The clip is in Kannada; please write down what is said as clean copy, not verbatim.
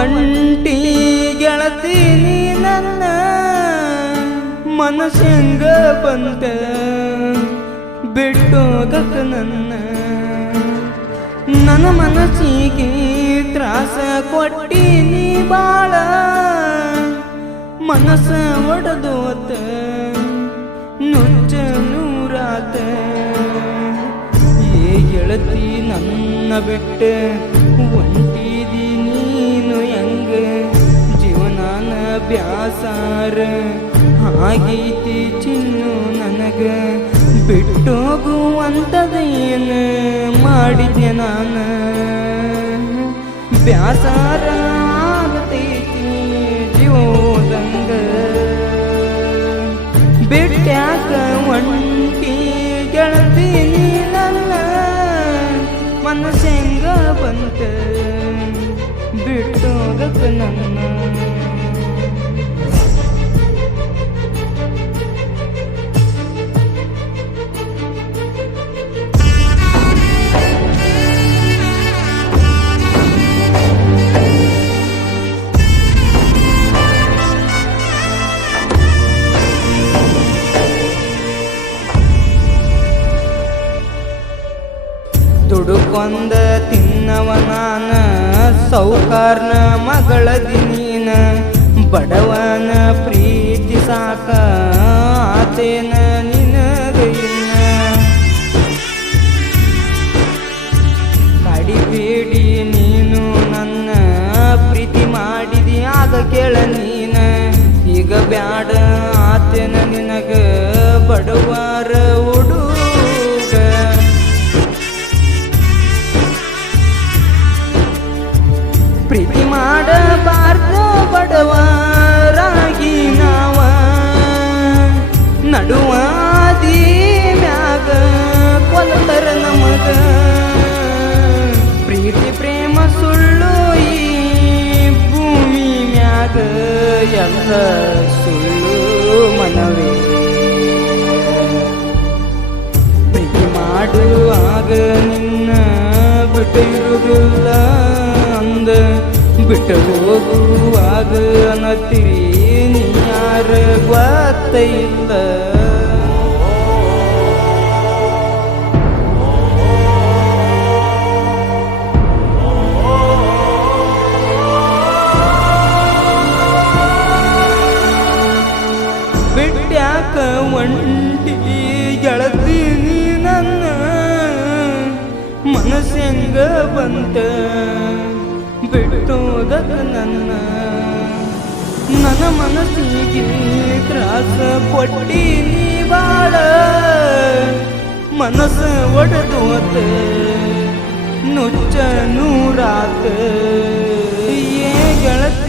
ಒಂಟಿ ಗೆಳತಿ ನೀ ನನ್ನ ಮನಸ್ಸಂಗ ಬಂತ ಬಿಟ್ಟೋಗಕ ನನ್ನ ಮನಸ್ಸಿಗೆ ತ್ರಾಸ ಕೊಟ್ಟಿನಿ ಬಾಳ ಮನಸ್ಸ ಒಡೆದೋತ ನುಚ್ಚ ನೂರಾತ ಏ ಗೆಳತಿ ನನ್ನ ಬಿಟ್ಟ ಒಂಟಿದಿ ನೀನು ಹೆಂಗ ಜೀವನಾನ ಬ್ಯಾಸಾರ ಆಗೈತಿ ಚಿನ್ನು ನನಗ ಬಿಟ್ಟೋಗುವಂಥದ್ದೇನು ಮಾಡಿದ್ಯ ನಾನು ಬ್ಯಾಸಾರ ಆಗತೈತಿ ಜೀವದಂಗ ಬಿಟ್ಟ್ಯಾಕ ಒಂಟಿ ಗೆಳತಿ ನೀ ನನ್ನ ಮನಸ್ಸಂಗ ಬಂತ ಬಿಟ್ಟೋಗಕ ನನ್ನ ದುಡುಕೊಂದ ತಿನ್ನವ ನಾನ ಸೌಕಾರ್ನ ಮಗಳದಿ ನೀನ ಬಡವನ ಪ್ರೀತಿ ಸಾಕ ಆತೇನ ನಿನಗ ಇನ್ನ ಕಡಿಬೇಡಿ ನೀನು ನನ್ನ ಪ್ರೀತಿ ಮಾಡಿದಿ ಆಗ ಕೇಳ ನೀನ ಈಗ ಬ್ಯಾಡ ಆತೇನ ನಿನಗ ಬಡವರ ಹುಡುಗ ಪ್ರೀತಿ ಮಾಡಬಾರ್ದು ಬಡವರಾಗಿ ನಾವ ನಡುವಾದಿ ಮ್ಯಾಗ ಕೊಲ್ತರ ನಮಗ ಪ್ರೀತಿ ಪ್ರೇಮ ಸುಳ್ಳು ಈ ಭೂಮಿ ಮ್ಯಾಗ ಎಲ್ಲ ಸುಳ್ಳು ಮನವೇ ಪ್ರೀತಿ ಮಾಡುವಾಗ ನಿನ್ನ ಬಿಟ್ಟು ಇರುವುದಿಲ್ಲ ಬಿಟ್ಟು ಹೋಗುವಾಗ ಅನ್ನತ್ತೀರಿ ನೀ ಯಾರ ಗೊತ್ತ ಇಲ್ಲ ಬಿಟ್ಟ್ಯಾಕ ಒಂಟಿ ಗೆಳತಿ ನೀ ನನ್ನ ಮನಸ್ಸಂಗ ಬಂತ ಬಿಟ್ಟೋದಕ ನನ್ನ ಮನಸ್ಸಿಗೆ ತ್ರಾಸ ಕೊಟ್ಟಿ ನೀ ಬಾಳ ಮನಸ್ಸು ಒಡೆದೋತ ನುಚ್ಚ ನೂರಾತ ಏ ಗೆಳತಿ